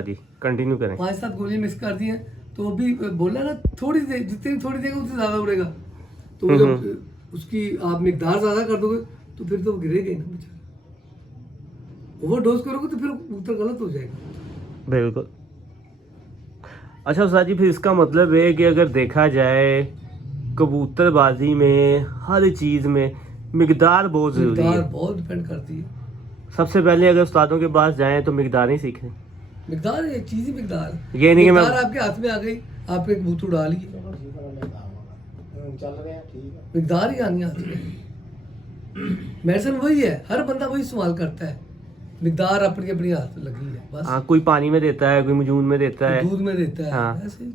जी continue करें। 5-7 गोलियां mix कर दी हैं तो अभी बोला ना थोड़ी देर, जितनी थोड़ी देर उससे ज़्यादा उड़ेगा। तो जब उसकी आप मिकदार ज़्यादा कर दोगे तो फिर तो गिरेगा ही ना बेचारा। ओवर डोज करोगे तो फिर कबूतर गलत हो जाएगा। बिल्कुल। अच्छा उस्ताद जी, फिर इसका मतलब है कि अगर देखा जाए कबूतरबाजी में हर चीज़ में मिकदार बहुत ज़रूरी मिकदार है। बहुत डिपेंड करती है। सबसे पहले अगर उस्तादों के पास जाएं तो मिकदार ही सीखें। मिकदार एक चीज़ ही मिकदार है। ये नहीं कि मैं मिकदार आपके हाथ में आ गई, आपने कबूतर उड़ा लिए, मिकदार ही आनी हाथ में। मेडिसिन वही है, हर बंदा वही सवाल करता है, मिकदार अपनी अपनी हाथ में लगी है बस। हाँ, कोई पानी में देता है, कोई मजून में देता है, दूध में देता है। हाँ। ऐसे ही।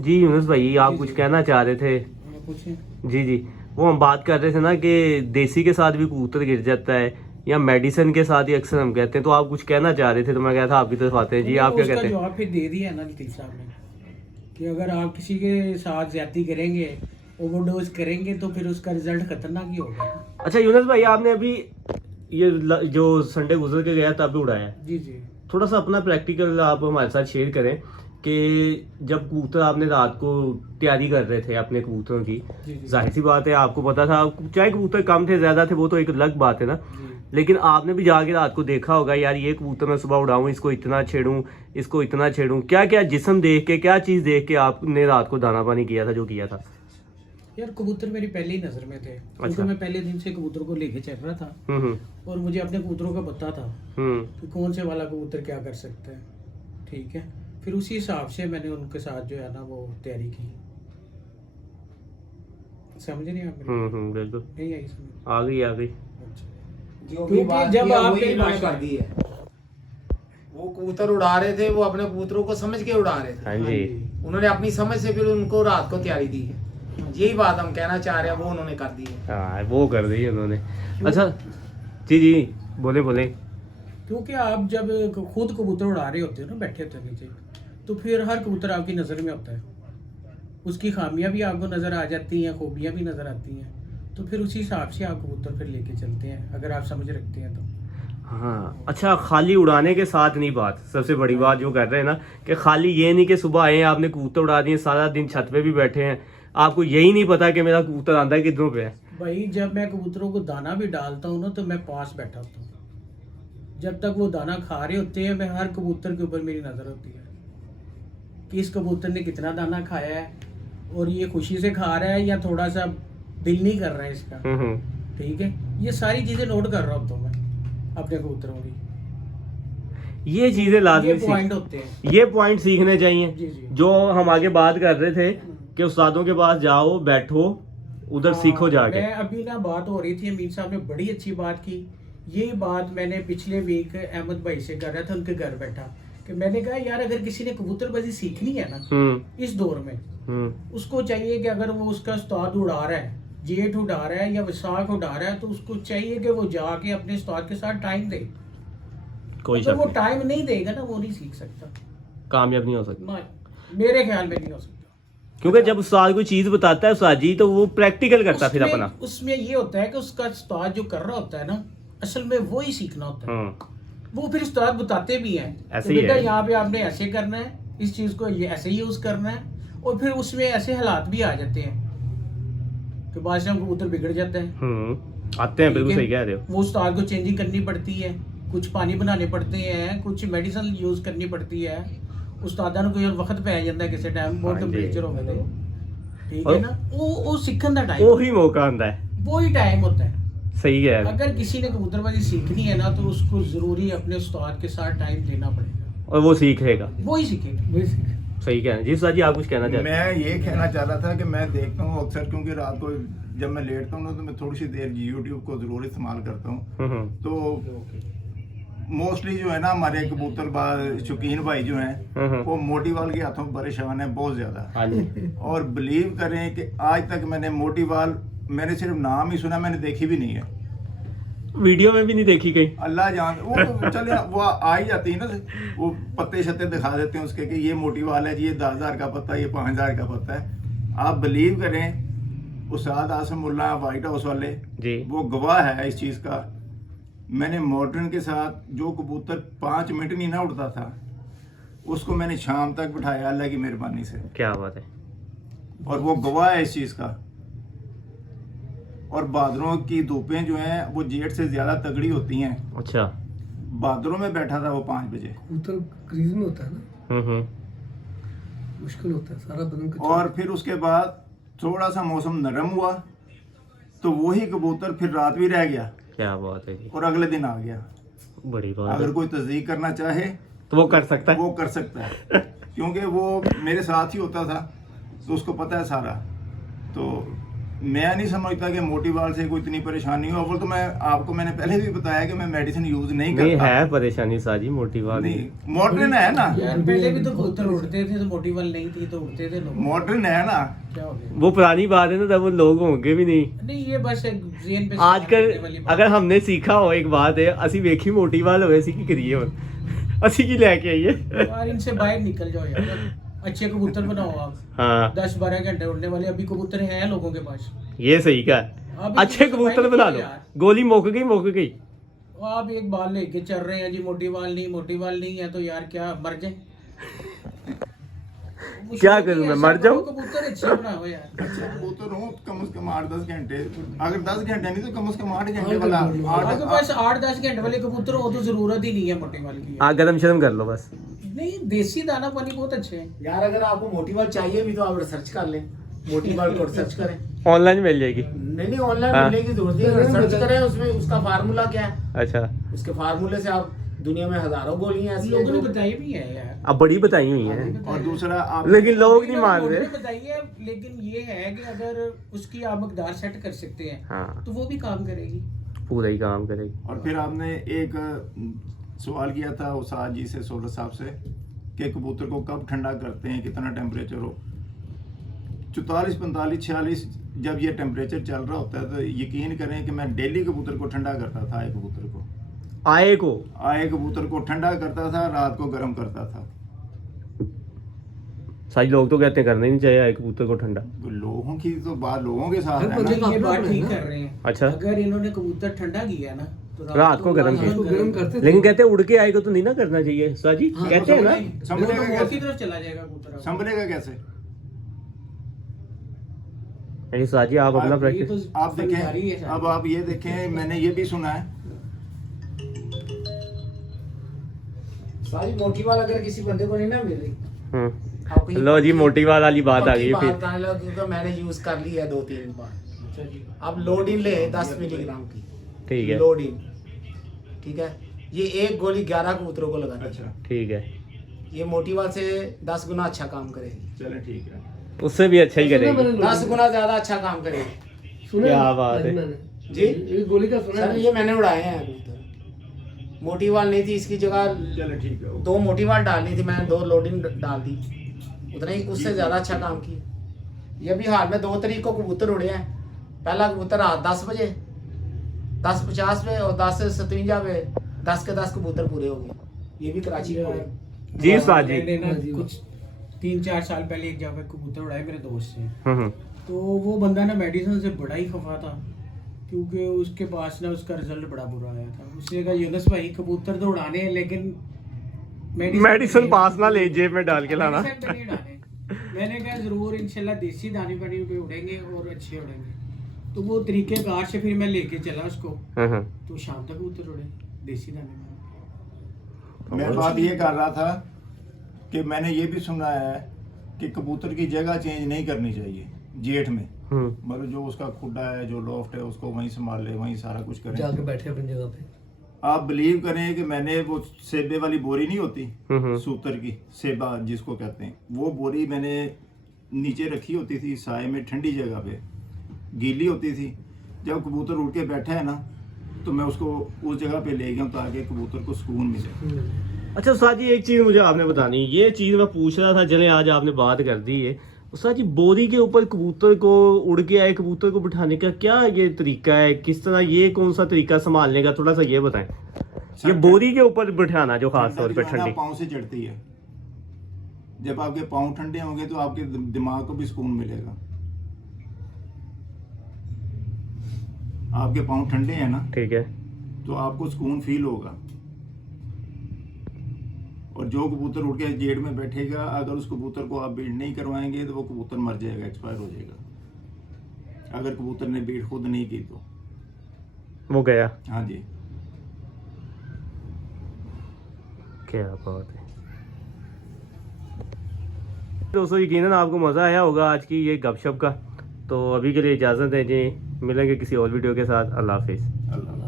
जी यूनुस भाई, आप कुछ कहना चाह रहे थे? जी जी, वो हम बात कर रहे थे ना कि देसी के साथ भी कबूतर गिर जाता है या मेडिसिन के साथ ही अक्सर हम कहते हैं, तो आप कुछ कहना चाह रहे थे तो मैं कहा था आपकी तरफ आते हैं। जी आप क्या कहते हैं? जवाब फिर दे दिया है ना लतीफ साहब ने कि अगर आप किसी के साथ ज्यादती करेंगे, ओवरडोज करेंगे तो फिर उसका रिजल्ट खतरनाक ही होगा। अच्छा यूनुस भाई, आपने अभी ये जो संडे गुजर के गया तब भी उड़ाया है, जी जी। थोड़ा सा अपना प्रैक्टिकल आप हमारे साथ शेयर करें कि जब कबूतर आपने रात को तैयारी कर रहे थे अपने कबूतरों की, जी जी। जाहिर सी बात है आपको पता था, चाहे कबूतर कम थे ज्यादा थे वो तो एक अलग बात है ना, जी। लेकिन आपने भी जाके रात को देखा होगा यार ये कबूतर मैं सुबह उड़ाऊं, इसको इतना छेड़ूं, इसको इतना छेड़ूं, क्या क्या जिस्म देख के, क्या चीज देख के आपने रात को दाना पानी किया था जो किया था? यार कबूतर मेरी पहली नजर में थे, क्योंकि अच्छा। मैं पहले दिन से कबूतर को लेके चल रहा था और मुझे अपने कबूतरों का पता था कि कौन से वाला कबूतर क्या कर सकता है। ठीक है, फिर उसी हिसाब से मैंने उनके साथ जो है ना वो तैयारी की। समझ नहीं आप मेरी? बिल्कुल नहीं आई समझ? आ गई आ गई। अच्छा। जो भी क्योंकि बात जब किया आप वही कई मैंने बार कर दी है। वो कबूतर उड़ा रहे थे, वो अपने कबूतरों को समझ के उड़ा रहे थे। हाँ जी। उन्होंने अपनी समझ से फिर उनको रात को तैयारी दी है। यही बात हम कहना चाह रहे हैं, वो उन्होंने कर दी है। हाँ वो कर दी उन्होंने। अच्छा जी जी, बोले बोले। क्योंकि आप जब खुद कबूतर उड़ा रहे होते हो ना, बैठे होते हो नीचे, तो फिर हर कबूतर आपकी नज़र में होता है, उसकी खामियां भी आपको नज़र आ जाती हैं, खूबियां भी नज़र आती हैं, तो फिर उसी हिसाब से आप कबूतर फिर लेके चलते हैं, अगर आप समझ रखते हैं तो। हाँ अच्छा, खाली उड़ाने के साथ नहीं बात, सबसे बड़ी बात जो कर रहे हैं ना कि खाली ये नहीं कि सुबह आए आपने कबूतर उड़ा दिए, सारा दिन छत पे भी बैठे हैं, आपको यही नहीं पता कि मेरा कबूतर आंदा किधरों पे है। भाई जब मैं कबूतरों को दाना भी डालता हूँ ना तो मैं पास बैठा होता हूँ, जब तक वो दाना खा रहे होते हैं मैं हर कबूतर के ऊपर मेरी नज़र होती है कि इस कबूतर ने कितना दाना खाया है और ये खुशी से खा रहा है या थोड़ा सा दिल नहीं कर रहा है इसका। ठीक है, ये सारी चीज़ें नोट कर रहा होता हूँ मैं अपने कबूतरों की। ये चीजें ये लाजमी पॉइंट होते हैं। ये पॉइंट सीखने चाहिए। जी जी। जो हम आगे बात कर रहे थे कि उस्तादों के पास जाओ, बैठो, उधर सीखो जाके। मैं अभी ना बात हो रही थी, अमीन साहब ने बड़ी अच्छी बात की। ये बात मैंने पिछले वीक अहमद भाई से कर रहा था, उनके घर बैठा, कि मैंने कहा यार अगर किसी ने कबूतरबाजी सीखनी है ना इस दौर में, उसको चाहिए कि अगर वो उसका उस्ताद उड़ा रहा है, जेठ उड़ा रहा है या विशाख उड़ा रहा है, तो उसको चाहिए कि वो जाके अपने उस्ताद के साथ टाइम दे। कोई अगर शक वो नहीं, टाइम नहीं देगा ना वो नहीं सीख सकता, कामयाब नहीं हो सकता। ना मेरे ख्याल में नहीं हो सकता। क्योंकि जब उस्ताद कोई चीज बताता है उस्ताद जी, तो वो प्रैक्टिकल करता है फिर अपना। उसमें ये होता है कि उसका उस्ताद जो कर रहा होता है ना, असल में वो ही सीखना होता है। वो फिर उस्ताद बताते भी हैं ऐसे कि ही बेटा है। यहाँ पे आपने ऐसे करना है, इस चीज को ये ऐसे यूज करना है, और फिर उसमें ऐसे हालात भी आ जाते हैं कि बाद में कबूतर बिगड़ जाते हैं। आते हैं, बिल्कुल ठीक है? सही कह रहे हो। वो उस्ताद को चेंजिंग करनी पड़ती है, कुछ पानी बनाने पड़ते हैं, कुछ मेडिसिन यूज करनी पड़ती है। उस्तादा को वक्त पै जाता है किसी टाइम, बहुत हाँ जी। टेम्परेचर हो गए, ठीक और- है ना, वो सीखने का टाइम, वही मौका आंदा है। वो ही टाइम होता है। सही है। अगर किसी ने कबूतरबाजी सीखनी है ना तो उसको जरूरी अपने उस्ताद के साथ टाइम देना पड़ेगा, और वो सीखेगा। वो ही सीखेगा। वही सीखेगा। सही कह रहे हैं जी उस्ताद जी, आप कुछ कहना चाहते हैं? मैं ये कहना चाह रहा था कि मैं देखता हूँ अक्सर, क्योंकि रात को जब मैं लेटता हूँ ना तो मैं थोड़ी सी देर यूट्यूब को ज़रूर इस्तेमाल करता हूँ। तो मोस्टली जो है ना हमारे कबूतरबाज शौकीन भाई जो हैं वो मोटीवाल के हाथों में परेशान है बहुत ज़्यादा। हाँ जी। और बिलीव करें कि आज तक मैंने मोटीवाल, मैंने सिर्फ नाम ही सुना, मैंने देखी भी नहीं है, वीडियो में भी नहीं देखी कहीं। अल्लाह जान। वो तो चले वो आ ही जाती है ना, वो पत्ते शत्ते दिखा देते हैं उसके कि ये मोटीवाल है जी, ये 10,000 का पत्ता, ये 5,000 का पत्ता है। आप बिलीव करें, उस्ताद आसम मुल्ला वाइट हाउस वाले जी। वो गवाह है इस चीज़ का। मैंने मॉडर्न के साथ जो कबूतर 5 मिनट नहीं ना उड़ता था, उसको मैंने शाम तक बिठाया अल्लाह की मेहरबानी से, क्या बात है। और वो गवाह है इस चीज़ का। और बादरों की धूपें जो हैं वो जेठ से ज़्यादा तगड़ी होती हैं। अच्छा। बादरों में बैठा था वो 5 बजे, कबूतर क्रीज में होता है ना, हम्म। मुश्किल होता है सारा बदन का। और फिर उसके बाद थोड़ा सा मौसम नरम हुआ तो वही कबूतर फिर रात भी रह गया क्या बात है जी, और अगले दिन आ गया। बड़ी बात अगर है। कोई तस्दीक करना चाहे तो वो कर सकता है। वो कर सकता है, क्योंकि वो मेरे साथ ही होता था तो उसको पता है सारा। तो मैं नहीं समझता कि मोटी बाल से कोई इतनी परेशानी हो। अव्वल तो मैंने पहले भी बताया कि मैं मेडिसिन यूज नहीं नहीं करता। है परेशानी साजी, मोटी बात नहीं, मॉडर्न है ना, यार पहले भी तो कबूतर उड़ते थे, तो मोटिवल नहीं थी तो उड़ते थे लोग। मॉडर्न है ना। क्या हो गया? वो पुरानी बात है ना, तब वो लोग होंगे भी नहीं। नहीं, ये बस एक ज़हन पे आजकल करने वाली बात अगर हमने सीखा हो एक बात है, असी वेखी मोटी वाल होवे सी की करिए हुन असी की लेके आइए। है। यार इनसे बाहर निकल जाओ यार, अच्छे कबूतर बनाओ आप। हाँ 10-12 घंटे उड़ने वाले अभी कबूतर हैं लोगों के पास। ये सही का है। अभी अच्छे तो कबूतर भाई बना लो, यार। गोली मुक गई। आप एक बाल लेके चल रहे हैं जी, मोटी बाल नहीं है तो यार क्या मर जाए? क्या करूं मैं, मर जाऊं? कबूतर अच्छे बनाओ यार। अच्छा कबूतर हो कम से कम 8-10 घंटे, अगर 10 घंटे नहीं तो कम से कम 8 घंटे हाँ, वाला आपके पास 8-10 घंटे वाले कबूतर हो तो जरूरत ही नहीं है मोटी बाल की। गरम शर्म कर लो बस। नहीं, देसी दाना पानी बहुत अच्छे हैं। यार अगर आपको मोटी बाल चाहिए भी तो आप रिसर्च कर लें, मोटी बाल को रिसर्च करें। ऑनलाइन मिल जाएगी। नहीं ऑनलाइन हाँ। मिलने की जरूरत नहीं है, रिसर्च करें उसमें उसका फार्मूला क्या है, अच्छा, उसके फार्मूले से आप दुनिया में हजारों गोलियां ऐसी हैं लोगों ने जो बताई भी है यार। अब बड़ी बताई हुई हैं, और दूसरा आप लेकिन लोग नहीं मान लोगों ने रहे। बताई है, लेकिन ये है कि अगर उसकी आप मकदार सेट कर सकते हैं हाँ, तो वो भी काम करेगी। पूरा ही काम करेगी। और फिर आपने एक सवाल किया था उसाद जी से, सोलर साहब से, कि कबूतर को कब ठंडा करते हैं, कितना टेम्परेचर हो। 44, 45, 46 जब ये टेम्परेचर चल रहा होता है तो यकीन करें कि मैं डेली कबूतर को ठंडा करता था। आए कबूतर को ठंडा करता था, रात को गर्म करता था। सारे लोग तो कहते हैं करना ही नहीं चाहिए आए कबूतर को ठंडा। तो लोगों की तो बात लोगों के साथ हर है बंदे ना। का ये बात अपना ठीक है ना। कर रहे हैं। अच्छा। अगर इन्होंने कबूतर ठंडा किया ना तो रात को गर्म किया। तो गर्म करते थे। लेकिन कहते हैं उड़ के आएगा तो नहीं ना करना चाहिए साजी, हाँ, कहते हैं ना। संभलेगा वो तो मौत की कैसे? तरफ चला जाएगा कबूतर। संभलेगा कैसे? नहीं साजी आप अपना आप- प्रैक्टिस। ये तो आप समझदारी है देखें, शायद। अब आप ये देखें, मैंने ये भी सुना है सारी मोटी बाल अगर किसी बंदे को नहीं ना मिल रही, आप कहीं लो जी मोटी वाल वाली बात आ गई पक्की फिर। बात आने लगी, क्योंकि मैंने यूज कर ली है 2-3 बार। अच्छा जी। आप लोडिन ले 10 मिलीग्राम की, ठीक है, लोडिन, ठीक है। ये एक गोली 11 कबूतरों को लगानी है। अच्छा ठीक है, ये मोटी बाल से 10 गुना अच्छा काम करेगी, चले ठीक है। उससे भी अच्छा ही करेगी। 10 गुना ज्यादा अच्छा काम करेगी। सुना क्या है? बात है। मैंने। जी? ये गोली का सुना सर है। ये मैंने उड़ाए हैं कबूतर, मोटी वाल नहीं थी, इसकी जगह चले ठीक है। 2 मोटी वाल डालनी थी, मैंने 2 लोडिन डाल दी, उतना ही उससे ज्यादा अच्छा काम किया। ये भी हाल में 2 तारीख को कबूतर उड़े हैं। पहला कबूतर रात 10 बजे 10:50 पे और 10:57 पे 10 के 10 कबूतर पूरे हो गए। ये भी कराची में उड़े। जी साजी। मैंने ना हाँ जी। कुछ 3-4 साल पहले एक जगह पे कबूतर उड़ाए मेरे दोस्त से। हम्म। तो वो बंदा ना मेडिसिन से बड़ा ही खफा था, क्योंकि उसके पास ना उसका रिजल्ट बड़ा बुरा आया था। उसने कहा यूनुस भाई कबूतर तो उड़ाने हैं लेकिन मेडिसिन पास ना ले, जेब में डाल के लाना। मेडिसिन पे नहीं उड़ाने। मैंने कहा जरूर इंशाल्लाह देसी दाने पानी पे उड़ेंगे और अच्छे उड़ेंगे। तो वो तरीकेकार से फिर मैं लेके चला उसको, तो शाम तक कबूतर उड़े देसी दाने पे। मैं बात ये कर रहा था कि मैंने ये भी सुना है कि कबूतर की जगह चेंज नहीं करनी चाहिए जेठ में। मतलब जो उसका खुड्डा है, जो लॉफ्ट है, उसको वहीं संभाल ले, वहीं सारा कुछ करें। जाके बैठे अपनी जगह पे। आप बिलीव करें कि मैंने वो सेबे वाली बोरी नहीं होती, सूतर की सेबा जिसको कहते हैं, वो बोरी मैंने नीचे रखी होती थी साए में, ठंडी जगह पे, गीली होती थी। जब कबूतर उड़ के बैठा है ना तो मैं उसको उस जगह पे ले गया ताकि कबूतर को सुकून मिले। अच्छा साजी एक चीज मुझे आपने बतानी, ये चीज मैं पूछ रहा था, चले आज आपने बात कर दी है। उस्ताद जी बोरी के ऊपर कबूतर को, उड़ के आए कबूतर को बिठाने का क्या ये तरीका है, किस तरह, ये कौन सा तरीका संभालने का, थोड़ा सा ये बताएं। ये बोरी के ऊपर बिठाना जो खास तौर पे ठंडी पाँव से चढ़ती है। जब आपके पाँव ठंडे होंगे तो आपके दिमाग को भी सुकून मिलेगा। आपके पाँव ठंडे हैं ना, ठीक है, तो आपको सुकून फील होगा। और जो कबूतर उड़ के जेड में बैठेगा, अगर उस कबूतर को आप बीट नहीं करवाएंगे तो वो कबूतर मर जाएगा, एक्सपायर हो जाएगा। अगर कबूतर ने बीट खुद नहीं की तो वो गया। हाँ जी। क्या बात है दोस्तों, यकीनन आपको मज़ा आया होगा आज की ये गपशप का। तो अभी के लिए इजाज़त है जी, मिलेंगे किसी और वीडियो के साथ। अल्लाह हाफिज़। अल्लाह।